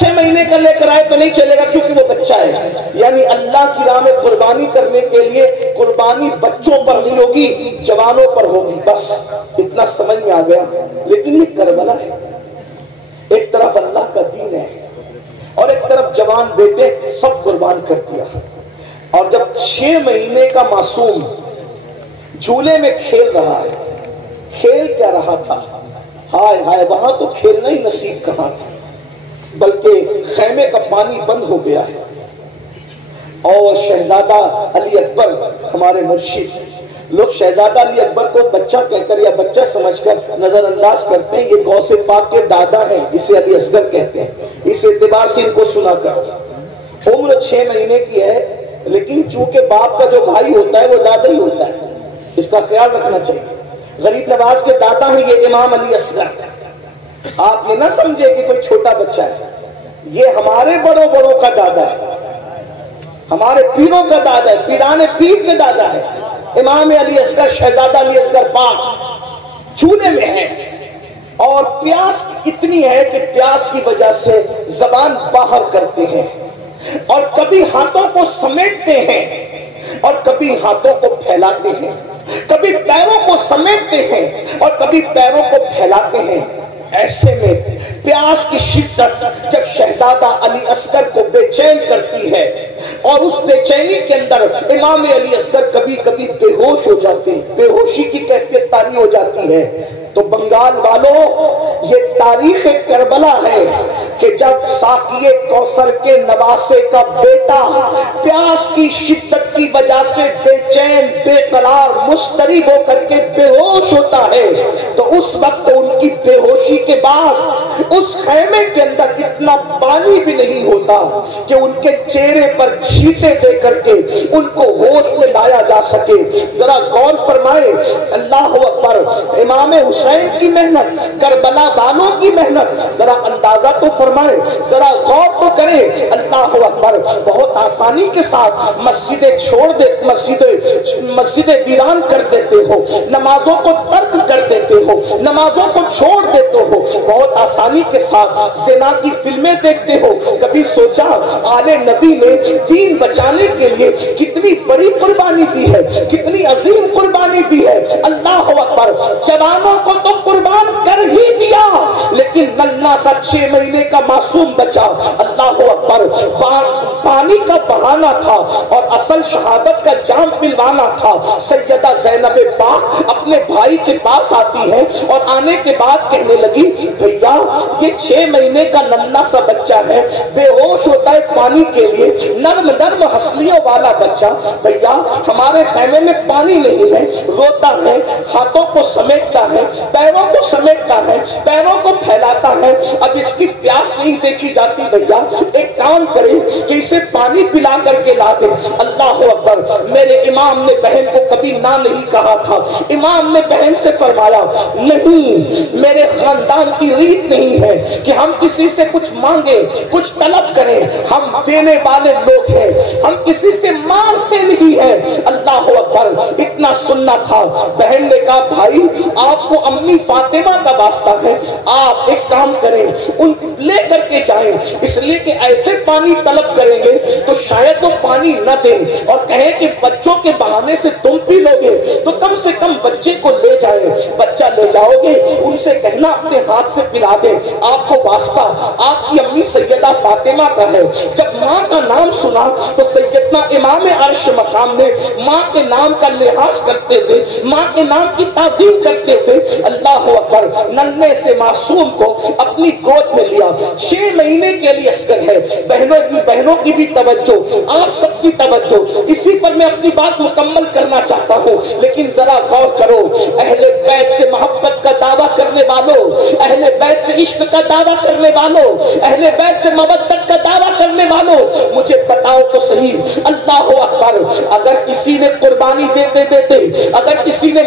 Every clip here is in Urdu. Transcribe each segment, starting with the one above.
6 مہینے کا لے کر آئے تو نہیں چلے گا کیونکہ وہ بچہ ہے. یعنی اللہ کی راہ میں قربانی کرنے کے لیے قربانی بچوں پر نہیں ہوگی، جوانوں پر ہوگی. بس اتنا سمجھ میں آ گیا. لیکن یہ کربلا ہے، ایک طرف اللہ کا دین ہے اور ایک طرف جوان بیٹے سب قربان کر دیا. اور جب 6 مہینے کا معصوم جھولے میں کھیل رہا ہے، کھیل کیا رہا تھا؟ ہائے ہائے، وہاں تو کھیلنا ہی نصیب کہاں تھا، بلکہ خیمے کا پانی بند ہو گیا ہے. اور شہزادہ علی اکبر ہمارے مرشد، لوگ شہزادہ علی اکبر کو بچہ کہہ کر یا بچہ سمجھ کر نظر انداز کرتے ہیں. یہ غوث پاک کے دادا ہیں جسے علی اصغر کہتے ہیں. اس اعتبار سے ان کو سنا کر عمر 6 مہینے کی ہے، لیکن چونکہ باپ کا جو بھائی ہوتا ہے وہ دادا ہی ہوتا ہے، اس کا خیال رکھنا چاہیے. غریب نواز کے دادا ہیں یہ امام علی اصغر. آپ یہ نہ سمجھے کہ کوئی چھوٹا بچہ ہے، یہ ہمارے بڑوں کا دادا ہے، ہمارے پیروں کا دادا ہے، پیران پیر کے دادا ہے. امام علی اصغر، شہزادہ علی اصغر پاک چولہے میں ہے اور پیاس اتنی ہے کہ پیاس کی وجہ سے زبان باہر کرتے ہیں اور کبھی ہاتھوں کو سمیٹتے ہیں اور کبھی ہاتھوں کو پھیلاتے ہیں، کبھی پیروں کو سمیٹتے ہیں اور کبھی پیروں کو پھیلاتے ہیں. ایسے میں پیاس کی شدت جب شہزادہ علی اصغر کو بے چین کرتی ہے اور اس بے چینی کے اندر امام علی اصغر کبھی کبھی بے ہوش ہو جاتے ہیں، بے ہوشی کی کیفیت طاری ہو جاتی ہے. تو بنگال والوں، یہ تاریخ کربلا ہے کہ جب ساقی کوثر کے نواسے کا بیٹا پیاس کی شدت کی وجہ سے بے چین، بے قرار، مضطرب ہو کر کے بے ہوش ہوتا ہے، تو اس وقت ان کی بے ہوشی کے بعد اس خیمے کے اندر اتنا پانی بھی نہیں ہوتا کہ ان کے چہرے پر چھینٹے دے کر کے ان کو ہوش میں لایا جا سکے. ذرا غور فرمائے، اللہ اکبر. امام حسین کی محنت، کربلا والوں کی محنت، ذرا اندازہ تو فرمائے، ذرا غور تو کرے. اللہ اکبر. بہت آسانی کے ساتھ مسجدیں چھوڑ دے، مسجدیں ویران کر دیتے ہو، نمازوں کو ترک کر دیتے ہو، نمازوں کو چھوڑ دیتے ہو، بہت آسانی کے ساتھ زنا کی فلمیں دیکھتے ہو. کبھی سوچا آل نبی نے دین بچانے کے لیے کتنی بڑی قربانی دی ہے، کتنی عظیم قربانی دی ہے. اللہ اکبر. جوانوں کو تو قربان کر ہی دیا، لیکن ننھا سا 6 مہینے کا معصوم بچہ، اللہ اکبر، پانی کا بہانا تھا اور اصل شہادت کا جام پلوانا تھا. سیدہ زینب پاک اپنے بھائی کے پاس آتی ہے اور آنے کے بعد کہنے لگی، بھیا یہ 6 مہینے کا ننھا سا بچہ ہے، بے ہوش ہوتا ہے پانی کے لیے، نرم نرم ہنسلیوں والا بچہ، بھیا ہمارے خیمے میں پانی نہیں ہے، روتا ہے، ہاتھوں کو سمیٹتا ہے، پیروں کو سمیٹتا ہے، پیروں کو پھیلاتا ہے. اب اس کی پیاس نہیں دیکھی جاتی، بھیا ایک کام کرے کہ اسے پانی پلا کر کے لا دے. اللہ اکبر. میرے امام نے بہن کو کبھی نہ نہیں کہا تھا. امام نے بہن سے فرمایا، نہیں، میرے خاندان کی ریت نہیں ہے کہ ہم کسی سے کچھ مانگے، کچھ طلب کریں، ہم دینے والے لوگ ہیں، ہم کسی سے مانگتے نہیں ہیں. اللہ اکبر. اتنا سننا تھا. بہن نے کہا، بھائی آپ کو امی فاطمہ کا واسطہ ہے، آپ ایک کام کریں، ان لے کر کے جائیں، اس لیے کہ ایسے پانی طلب کریں گے تو شاید وہ پانی نہ دیں اور کہیں کہ بچوں کے بہانے سے تم پی لو گے، تو کم سے کم بچے کو لے جائیں. بچہ لے جاؤ گے، ان سے کہنا اپنے ہاتھ سے پلا دیں. آپ کو واسطہ آپ کی امی سیدہ فاطمہ کا ہے. جب ماں کا نام سنا تو سیدنا امام عرش مقام نے ماں کے نام کا لحاظ کرتے تھے، ماں کے نام کی تعظیم کرتے تھے. اللہ اکبر. ننھے سے معصوم کو اپنی گود میں لیا. 6 مہینے کے لیے اصغر ہے. بہنوں کی بھی توجہ، آپ سب کی توجہ. اسی پر میں اپنی بات مکمل کرنا چاہتا ہوں، لیکن ذرا غور کرو. اہل بیت سے محبت کا دعویٰ کرنے والوں، اہل بیت سے عشق کا دعویٰ کرنے والوں، اہل بیت سے مودت کا دعویٰ کرنے والوں، مجھے بتاؤ تو صحیح. اللہ اکبر. اگر کسی نے قربانی دیتے دیتے، اگر کسی نے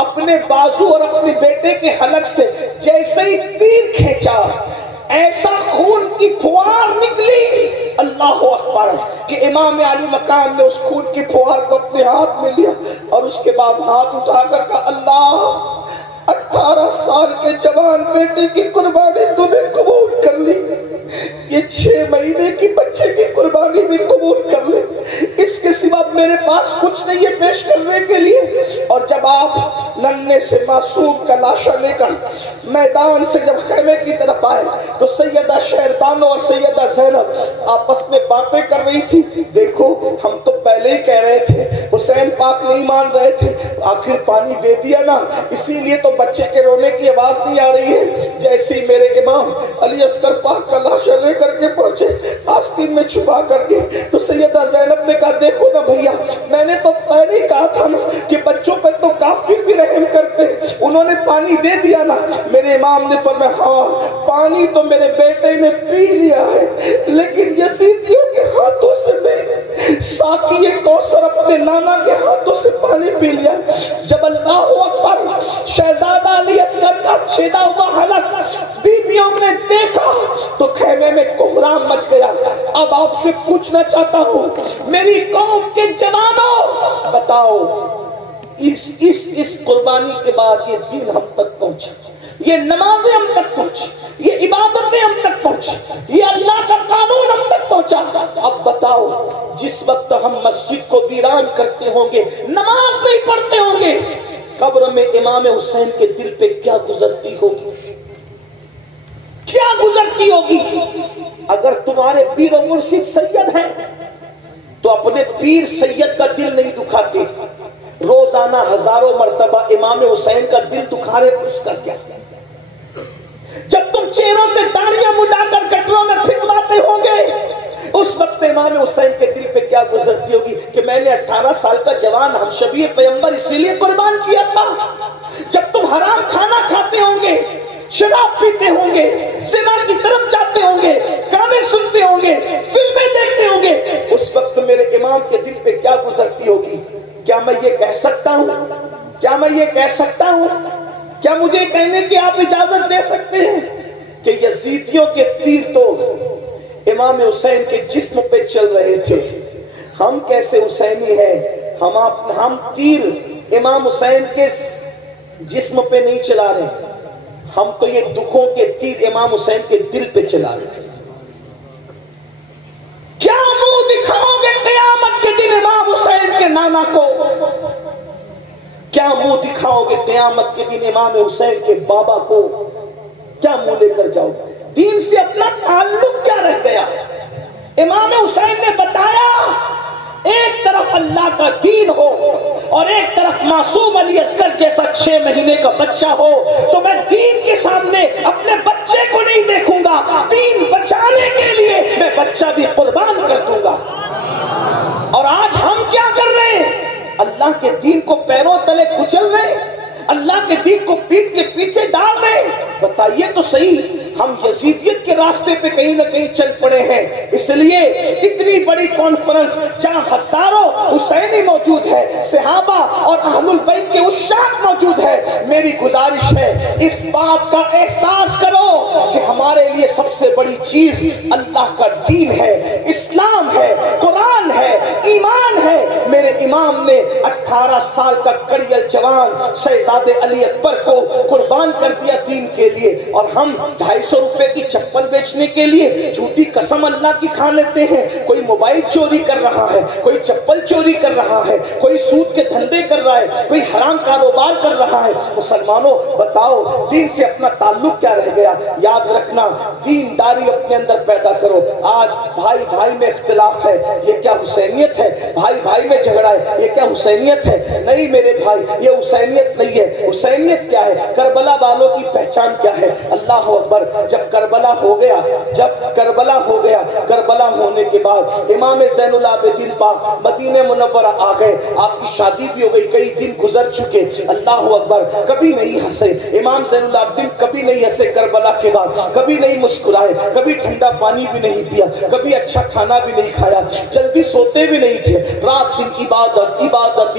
اپنے بازو اور اپنے بیٹے کے حلق سے جیسے ہی تیر کھینچا ایسا خون کی پھوار نکلی، اللہ اکبر، کہ امام علی مقام نے اس خون کی پھوار کو اپنے ہاتھ میں لیا اور اس کے بعد ہاتھ اٹھا کر کہا اللہ 18 سال کے جوان بیٹے کی قربانی تو نے قبول کر لی، یہ 6 مہینے کی بچے کی قربانی بھی قبول کر لے، اس کے سوا میرے پاس کچھ نہیں ہے پیش کرنے کے لیے۔ اور جب آپ ننھے سے معصوم کا لاشا لے کر میدان سے جب خیمے کی طرف آئے تو سیدہ شہربانو اور سیدہ زینب آپس میں باتیں کر رہی تھی، دیکھو ہم تو پہلے ہی کہہ رہے تھے، حسین پاک نہیں مان رہے تھے، آخر پانی دے دیا نا، اسی لیے تو بچے کے رونے کی آواز نہیں آ رہی ہے۔ جیسے ہی میرے امام علی اصغر پاک کا لاشا لے کر کے پہنچے آستین میں چھپا کر کے، تو سیدہ زینب نے کہا دیکھو نا بھیا، میں نے تو پہلے ہی کہا تھا نا کہ بچوں پر تو کافر بھی رحم کرتے، انہوں نے پانی دے دیا نا۔ میرے امام نے فرمایا ہاں پانی تو میرے بیٹے نے پی لیا ہے، لیکن یزیدیوں کے ہاتھوں سے نہیں، ساقی کوثر اپنے نانا کے ہاتھوں سے پانی پی لیا۔ جب اللہ اکبر شہزادہ علی اصغر کا چھیدا ہوا حلق بیویوں نے دیکھا تو خیمے میں کوہرام مچ گیا۔ اب آپ سے پوچھنا چاہتا ہوں میری قوم کے جوانوں، بتاؤ اس قربانی کے بعد یہ دین ہم تک پہنچا، یہ نمازیں ہم تک پہنچی، یہ عبادتیں ہم تک پہنچی، یہ اللہ کا قانون ہم تک پہنچا۔ اب بتاؤ جس وقت ہم مسجد کو ویران کرتے ہوں گے، نماز نہیں پڑھتے ہوں گے، قبر میں امام حسین کے دل پہ کیا گزرتی ہوگی، کیا گزرتی ہوگی؟ اگر تمہارے پیر و مرشد سید ہیں تو اپنے پیر سید کا دل نہیں دکھاتے، روزانہ ہزاروں مرتبہ امام حسین کا دل دکھا رہے، اس کا کیا؟ جب تم چہروں سے داڑیاں مڈا کر گٹروں میں پھینکواتے ہوں گے، اس وقت امام حسین کے دل پہ کیا گزرتی ہوگی کہ میں نے 18 سال کا جوان ہم شبیہ پیغمبر اسی لیے قربان کیا تھا۔ جب تم حرام کھانا کھاتے ہوں گے، شراب پیتے ہوں گے، زنا کی طرف جاتے ہوں گے، گانے سنتے ہوں گے، فلمیں دیکھتے ہوں گے، اس وقت میرے امام کے دل پہ کیا گزرتی ہوگی؟ کیا میں یہ کہہ سکتا ہوں؟ کیا میں یہ کہہ سکتا ہوں؟ کیا مجھے کہنے کی آپ اجازت دے سکتے ہیں کہ یزیدیوں کے تیر تو امام حسین کے جسم پہ چل رہے تھے، ہم کیسے حسینی ہیں؟ ہم تیر امام حسین کے جسم پہ نہیں چلا رہے، ہم تو یہ دکھوں کے تیر امام حسین کے دل پہ چلا رہے ہیں۔ کیا منہ دکھاؤ گے قیامت کے دن امام حسین کے نانا کو؟ کیا منہ دکھاؤ گے قیامت کے دن امام حسین کے بابا کو؟ کیا منہ لے کر جاؤ گے؟ دین سے اپنا تعلق کیا رہ گیا؟ امام حسین نے بتایا ایک طرف اللہ کا دین ہو اور ایک طرف معصوم علی اصغر جیسا 6 مہینے کا بچہ ہو تو میں دین کے سامنے اپنے بچے کو نہیں دیکھوں گا، دین بچانے کے لیے میں بچہ بھی قربان کر دوں گا۔ اور آج ہم کیا کر رہے ہیں؟ اللہ کے دین کو پیروں تلے کچل رہے، اللہ کے دین کو پیٹ کے پیچھے ڈال رہے۔ بتائیے تو صحیح، ہم یزیدیت کے راستے پہ کہیں نہ کہیں چل پڑے ہیں۔ اس لیے اتنی بڑی کانفرنس جہاں ہزاروں حسینی موجود ہے، صحابہ اور اہل البیت کے عشاق موجود ہے، میری گزارش ہے اس بات کا احساس کرو کہ ہمارے لیے سب سے بڑی چیز اللہ کا دین ہے، اسلام ہے، قرآن ہے، ایمان ہے۔ میرے امام نے 18 سال کا کڑیل جوان شہزادے علی اکبر کو قربان کر دیا دین کے لیے، اور ہم 250 روپے کی چپل بیچنے کے لیے جھوٹی قسم اللہ کی کھا لیتے ہیں۔ کوئی موبائل چوری کر رہا ہے، کوئی چپل چوری کر رہا ہے، کوئی سود کے دھندے کر رہا ہے، کوئی حرام کاروبار کر رہا ہے۔ مسلمانوں بتاؤ دین سے اپنا تعلق کیا رہ گیا؟ یاد رکھنا، دینداری اپنے اندر پیدا کرو۔ آج بھائی بھائی میں اختلاف ہے، یہ کیا حسینیت ہے؟ بھائی بھائی میں جھگڑا ہے، یہ کیا حسینیت ہے؟ نہیں میرے بھائی، یہ حسینیت نہیں ہے۔ حسینیت کیا ہے؟ کربلا والوں کی پہچان کیا ہے؟ اللہ اکبر، جب کربلا ہو گیا، کربلا ہونے کے بعد امام زین العابدین پاک مدینہ منورہ آ گئے، آپ کی شادی بھی ہو گئی، کئی دن گزر چکے۔ اللہ اکبر، کبھی نہیں ہنسے امام زین العابدین، کبھی نہیں ہنسے کربلا کے بعد، کبھی نہیں مسکرائے، کبھی ٹھنڈا پانی بھی نہیں پیا، کبھی اچھا کھانا بھی نہیں کھایا، جلدی سوتے بھی نہیں تھے، رات دن عبادت عبادت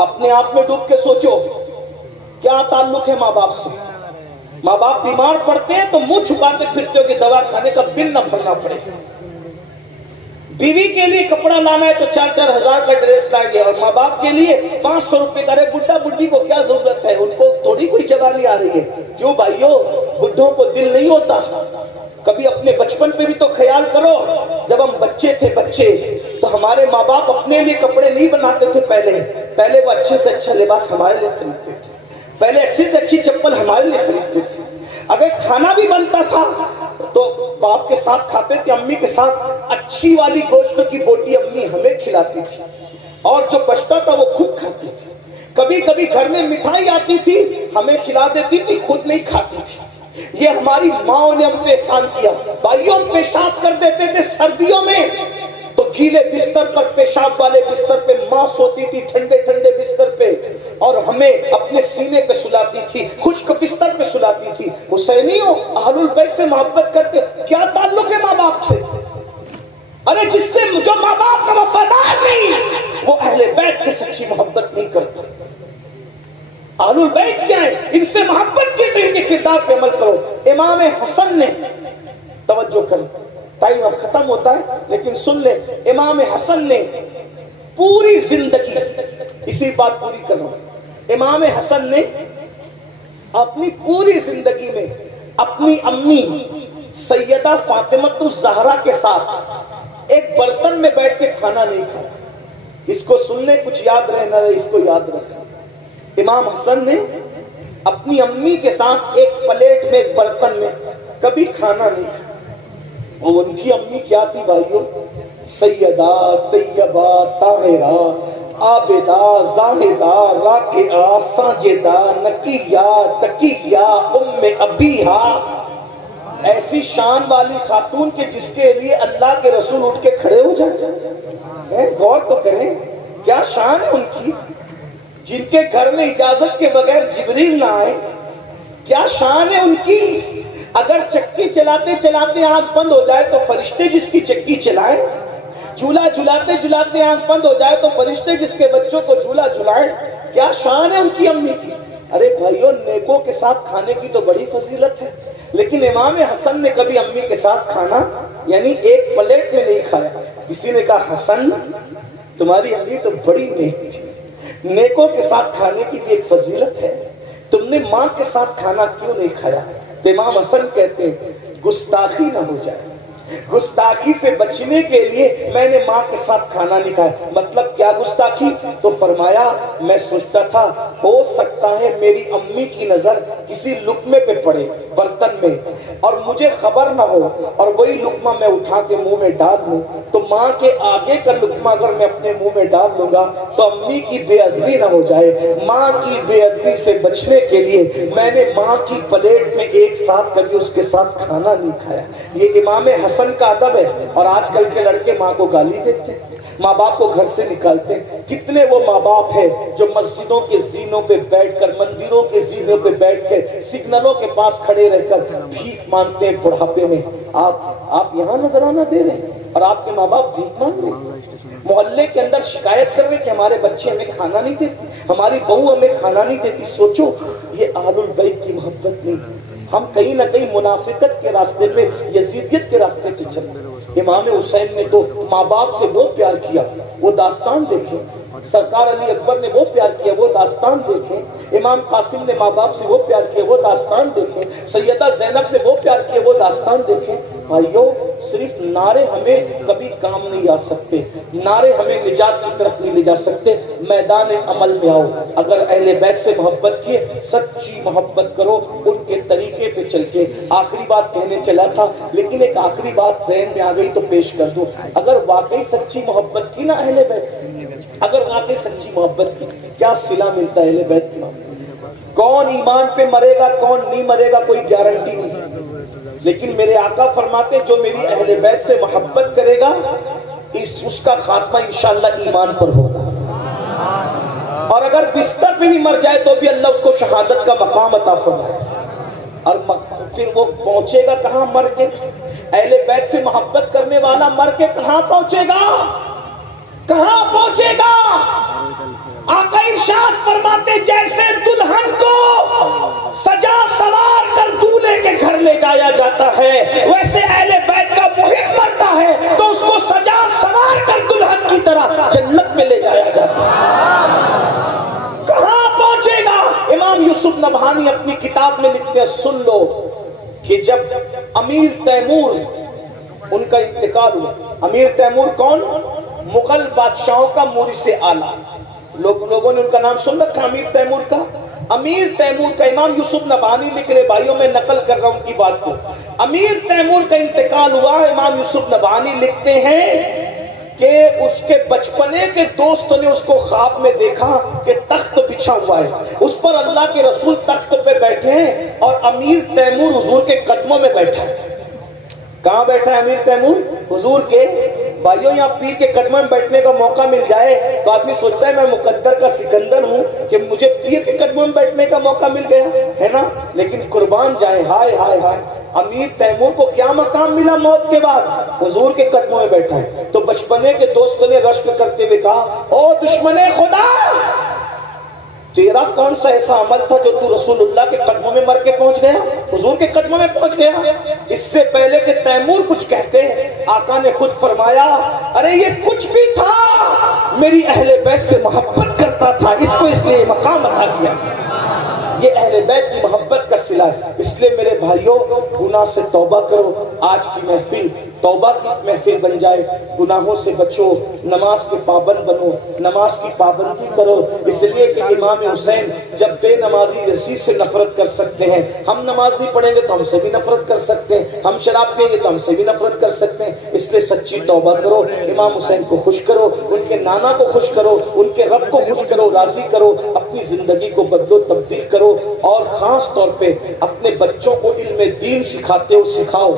اپنے آپ میں ڈوب کے سوچو کیا تعلق ہے ماں باپ سے. ماں باپ بیمار پڑتے ہیں تو منہ چھپاتے پھرتے ہو کہ دوا کھانے کا بل نہ بھرنا پڑے. بیوی کے لیے کپڑا لانا ہے تو 4-4 ہزار کا ڈریس لائیں گے, اور ماں باپ کے لیے 500 روپے کا. بڈھا بڈھی کو کیا ضرورت ہے, ان کو تھوڑی کوئی جوانی آ رہی ہے. کیوں بھائیو, بڈھوں کو دل نہیں ہوتا؟ کبھی اپنے بچپن پہ بھی تو خیال کرو. جب ہم بچے تھے تو ہمارے ماں باپ اپنے لیے کپڑے نہیں بناتے تھے. پہلے وہ اچھے سے اچھا لباس ہمارے لیے خریدتے تھے, پہلے اچھی سے اچھی چپل ہمارے لیے خریدتے تھے. اگر کھانا بھی بنتا تھا تو باپ کے ساتھ کھاتے تھے, امی کے ساتھ اچھی والی گوشت کی بوٹی امی ہمیں کھلاتی تھی, اور جو بچتا تھا وہ خود کھاتی تھی. کبھی کبھی گھر میں مٹھائی آتی تھی, ہمیں کھلا دیتی تھی, خود نہیں کھاتی تھی. یہ ہماری ماں نے ہم پہ احسان کیا. بھائیوں, پیشاب کر دیتے تھے سردیوں میں تو گیلے بستر پر, پیشاب والے بستر پہ ماں سوتی تھی, ٹھنڈے ٹھنڈے بستر پہ, اور ہمیں اپنے سینے پہ سلاتی تھی, خشک بستر پہ سلاتی تھی. حسینیوں, اہل البیت سے محبت کرتے, کیا تعلق ہے ماں باپ سے؟ ارے جس سے جو ماں باپ کا وفادار نہیں وہ اہل بیت سے سچی محبت نہیں کرتا. اہل البیت کیا ہے؟ ان سے محبت کے ان کے کردار پہ عمل کرو. امام حسن نے, توجہ کریں, ٹائم اب ختم ہوتا ہے لیکن سن لیں, امام حسن نے پوری زندگی, اسی بات پوری کرنا, امام حسن نے اپنی پوری زندگی میں اپنی امی سیدہ فاطمہ الزہرا کے ساتھ ایک برتن میں بیٹھ کے کھانا نہیں کھایا. اس کو سن لیں, کچھ یاد رہے نہ رہے اس کو یاد رکھیں. امام حسن نے اپنی امی کے ساتھ ایک پلیٹ میں, ایک برتن میں کبھی کھانا نہیں کھایا. اور ان کی امی کیا تھی بھائیوں؟ سیدہ, طیبہ, طاہرہ, عابدہ, زاہدہ, راکعہ, ساجدہ, نقیہ, تقیہ, ام ابیہا. ایسی شان والی خاتون کے جس کے لیے اللہ کے رسول اٹھ کے کھڑے ہو جائیں. غور تو کریں, کیا شان ہے ان کی, جن کے گھر میں اجازت کے بغیر جبریل نہ آئے. کیا شان ہے ان کی. اگر چکی چلاتے چلاتے آنکھ بند ہو جائے تو فرشتے جس کی چکی چلائیں, جھولا جھلاتے جھلاتے آنکھ بند ہو جائے تو فرشتے جس کے بچوں کو جھولا جھلائیں. کیا شان ہے ان کی امی کی. ارے بھائیوں, نیکوں کے ساتھ کھانے کی تو بڑی فضیلت ہے, لیکن امام حسن نے کبھی امی کے ساتھ کھانا یعنی ایک پلیٹ میں نہیں کھایا. کسی نے کہا, حسن تمہاری امی تو بڑی نیک تھی, نیکوں کے ساتھ کھانے کی بھی ایک فضیلت ہے, تم نے ماں کے ساتھ کھانا کیوں نہیں کھایا؟ تو امام حسن کہتے ہیں, گستاخی نہ ہو جائے, گستاخی سے بچنے کے لیے میں نے ماں کے ساتھ کھانا نہیں کھایا. مطلب کیا گستاخی؟ تو فرمایا, میں سوچتا تھا ہو سکتا ہے میری امی کی نظر کسی لقمے پہ پڑے برتن میں اور مجھے خبر نہ ہو, اور وہی لقمہ میں اٹھا کے منہ میں ڈال لوں, تو ماں کے آگے کا لقمہ اگر میں اپنے منہ میں ڈال لوں گا تو امی کی بے ادبی نہ ہو جائے. ماں کی بے ادبی سے بچنے کے لیے میں نے ماں کی پلیٹ میں ایک ساتھ کبھی اس کے ساتھ کھانا نہیں کھایا. یہ امام حسن کا ادب ہے. اور آج کل کے لڑکے ماں کو گالی دیتے ہیں, ماں باپ کو گھر سے نکالتے ہیں. کتنے وہ ماں باپ ہیں جو مسجدوں کے زینوں پہ بیٹھ کر, مندروں کے زینوں پہ بیٹھ کر, سگنلوں کے پاس کھڑے رہ کر بھیک مانگتے ہیں بڑھاپے میں. آپ یہاں نظرانہ دے رہے ہیں اور آپ کے ماں باپ بھیک مانگ رہے ہیں. محلے کے اندر شکایت کر رہے کہ ہمارے بچے ہمیں کھانا نہیں دیتی, ہماری بہو ہمیں کھانا نہیں دیتی. سوچو, یہ اہل البیت کی محبت نہیں. ہم کہیں نہ کہیں منافقت کے راستے پہ, یزیدیت کے راستے پہ چل رہے. امام حسین نے تو ماں باپ سے وہ پیار کیا, وہ داستان دیکھیں. سرکار علی اکبر نے وہ پیار کیا, وہ داستان دیکھیں. امام قاسم نے ماں باپ سے وہ پیار کیا, وہ داستان دیکھیں. سیدہ زینب نے وہ پیار کیا, وہ داستان دیکھیں. بھائیوں, صرف نعرے ہمیں کبھی کام نہیں آ سکتے, نعرے ہمیں نجات کی طرف نہیں لے جا سکتے. میدان عمل میں آؤ. اگر اہل بیت سے محبت کیے, سچی محبت کرو ان کے طریقے پہ چل کے. آخری بات کہنے چلا تھا لیکن ایک آخری بات ذہن میں آ گئی تو پیش کر دوں. اگر واقعی سچی محبت کی نا اہل بیت, اگر واقعی سچی محبت کی, کیا صلہ ملتا ہے اہل بیت کی. کون ایمان پہ مرے گا کون نہیں مرے گا کوئی گارنٹی نہیں, لیکن میرے آقا فرماتے جو میری اہل بیت سے محبت کرے گا اس کا خاتمہ انشاءاللہ ایمان پر ہوگا. اور اگر بستر پہ بھی مر جائے تو بھی اللہ اس کو شہادت کا مقام عطا فرمائے. اور پھر وہ پہنچے گا کہاں مر کے؟ اہل بیت سے محبت کرنے والا مر کے کہاں پہنچے گا؟ کہاں پہنچے گا؟ آقا ارشاد فرماتے جیسے دلہن کو سجا سوار کر دولہے کے گھر لے جایا جاتا ہے، ویسے اہل بیت کا محب مرتا ہے تو اس کو سجا سوار کر دلہن کی طرح جنت میں لے جایا جاتا ہے۔ کہاں پہنچے گا؟ امام یوسف نبہانی اپنی کتاب میں لکھتے ہیں، سن لو کہ جب امیر تیمور ان کا انتقال ہوا، امیر تیمور کون؟ مغل بادشاہوں کا مورث اعلیٰ، لوگوں نے ان کا نام سن رکھا امیر تیمور کا۔ امیر تیمور کا امام یوسف نبہانی لکھ رہے، بھائیوں میں نقل کر رہا ہوں ان کی بات کو، امیر تیمور کا انتقال ہوا، امام یوسف نبہانی لکھتے ہیں کہ اس کے بچپنے کے دوستوں نے اس کو خواب میں دیکھا کہ تخت بچھا ہوا ہے، اس پر اللہ کے رسول تخت پہ بیٹھے ہیں اور امیر تیمور حضور کے قدموں میں بیٹھا ہے۔ کہاں بیٹھا ہے امیر تیمور؟ حضور کے۔ بھائیوں یہاں پیر کے قدموں میں بیٹھنے کا موقع مل جائے تو آدمی سوچتا ہے میں مقدر کا سکندر ہوں کہ مجھے پیر کے قدموں میں بیٹھنے کا موقع مل گیا ہے نا، لیکن قربان جائے، ہائے ہائے ہائے، امیر تیمور کو کیا مقام ملا موت کے بعد؟ حضور کے قدموں میں بیٹھا ہے۔ تو بچپنے کے دوستوں نے رشک کرتے ہوئے کہا، او دشمن خدا، تیرا کون سا ایسا عمل تھا جو تو رسول اللہ کے قدموں میں مر کے پہنچ گیا، حضور کے قدموں میں پہنچ گیا؟ اس سے پہلے کہ تیمور کچھ کہتے آقا نے خود فرمایا، ارے یہ کچھ بھی تھا، میری اہل بیت سے محبت کرتا تھا، اس کو اس لیے مقام عطا کیا۔ یہ اہل بیت کی محبت کا صلہ ہے۔ اس لیے میرے بھائیوں، گناہ سے توبہ کرو، آج کی محفل توبہ کی محفل بن جائے، گناہوں سے بچو، نماز کے پابند بنو، نماز کی پابندی کرو، اس لیے کہ امام حسین جب بے نمازی یزید سے نفرت کر سکتے ہیں، ہم نماز نہیں پڑھیں گے تو ہم سے بھی نفرت کر سکتے ہیں، ہم شراب پئیں گے تو ہم سے بھی نفرت کر سکتے ہیں۔ اس لیے سچی توبہ کرو، امام حسین کو خوش کرو، ان کے نانا کو خوش کرو، ان کے رب کو خوش کرو، راضی کرو، اپنی زندگی کو بدلو تبدیل کرو، اور خاص طور پہ اپنے بچوں کو علم دین سکھاتے ہو سکھاؤ،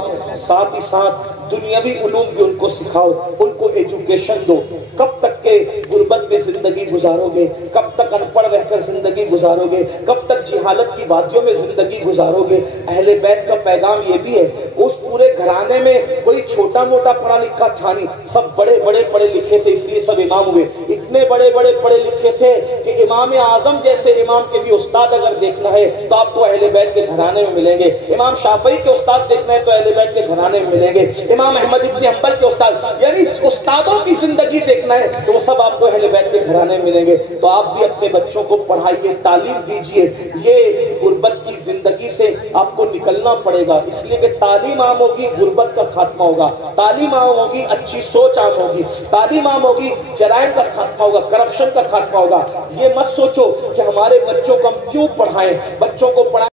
ساتھ ہی ساتھ دنیاوی علوم بھی ان کو سکھاؤ، ان کو ایجوکیشن دو۔ کب تک کے غربت میں زندگی گزارو گے؟ کب تک ان پڑھ رہ کر زندگی گزارو گے؟ کب تک جہالت کی وادیوں میں زندگی گزارو گے؟ اہل بیت کا پیغام یہ بھی ہے، اس پورے گھرانے میں کوئی چھوٹا موٹا پڑھا لکھا تھا نہیں، سب بڑے بڑے پڑھے لکھے تھے، اس لیے سب امام ہوئے۔ اتنے بڑے بڑے پڑھے لکھے تھے کہ امام اعظم جیسے امام کے بھی استاد اگر دیکھنا ہے تو آپ کو اہل بیت کے گھرانے میں ملیں گے، امام شافعی کے استاد دیکھنا ہے تو اہل بیت کے گھرانے میں ملیں گے، امام احمد ابن حنبل کے استاد، یعنی استادوں کی زندگی دیکھنا ہے تو وہ سب آپ کو اہل بیت کے گھرانے میں ملیں گے۔ تو آپ بھی اپنے بچوں کو پڑھائیے، تعلیم دیجیے، یہ غربت کی زندگی سے آپ کو نکلنا پڑے گا، اس لیے کہ تعلیم عام ہوگی، غربت کا خاتمہ ہوگا، تعلیم عام ہوگی، اچھی سوچ عام ہوگی، تعلیم عام ہوگی، جرائم کا خاتمہ ہوگا، کرپشن کا خاتمہ ہوگا۔ یہ مت سوچو کہ ہمارے بچوں کو ہم کیوں پڑھائیں، بچوں کو پڑھائیں